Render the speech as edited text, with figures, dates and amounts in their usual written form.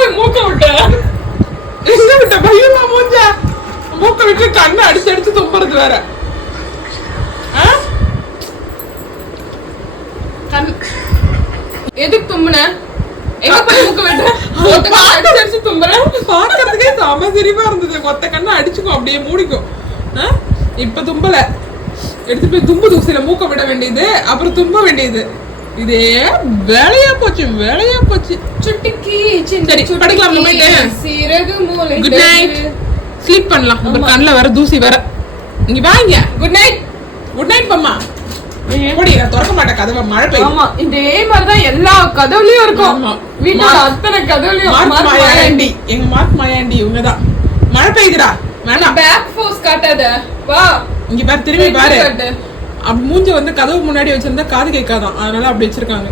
போய் மூக்க விட்ட எங்க விட்ட பையமா மூஞ்சா மூக்க விட்டு கண்ணை அடிச்சு அடிச்சு தும்புறது வேற. எதுக்கு தும்புன? எங்க போய் மூக்க விட்ட? அடிச்சு அடிச்சு தும்புறேன். பாக்குறதுக்கே செம சிரிப்பா இருந்தது. மொத்த கண்ணை அடிச்சுக்கும் அப்படியே மூடிக்கும். இப்ப தும்பல, எடுத்து போய் தும்பு தூசில மூக்க விட வேண்டியது, அப்புறம் தும்ப வேண்டியது. இதே வேலையா போச்சு வேலையா போச்சு. சுட்டிக்கு சரி படிக்கலாம். சிறகு மூளை. Good night. ஸ்லீப் பண்ணலாம். நம்ம கண்ணுல வர தூசி வர. இங்க வாங்க. Good night. குட் நைட் பம்மா. எப்படி நான் திறக்க மாட்டேன் கதவை, மழை பெய்யும். ஆமா இதே மாதிரிதான் எல்லா கதவுலயும் இருக்கும். வீட்டோட அத்தனை கதவுலயும். மாயாண்டி, எங்க மார்க் மாயாண்டி இவங்கதான். மழை பெய்யுதுடா. வேணாம் பேக் ஃபோர்ஸ் காட்டாத. வா இங்க பாரு, திரும்பி பாரு. அப்படி மூஞ்ச வந்து கதவு முன்னாடி வச்சிருந்தா காது கேட்காதான், அதனால அப்படி வச்சிருக்காங்க.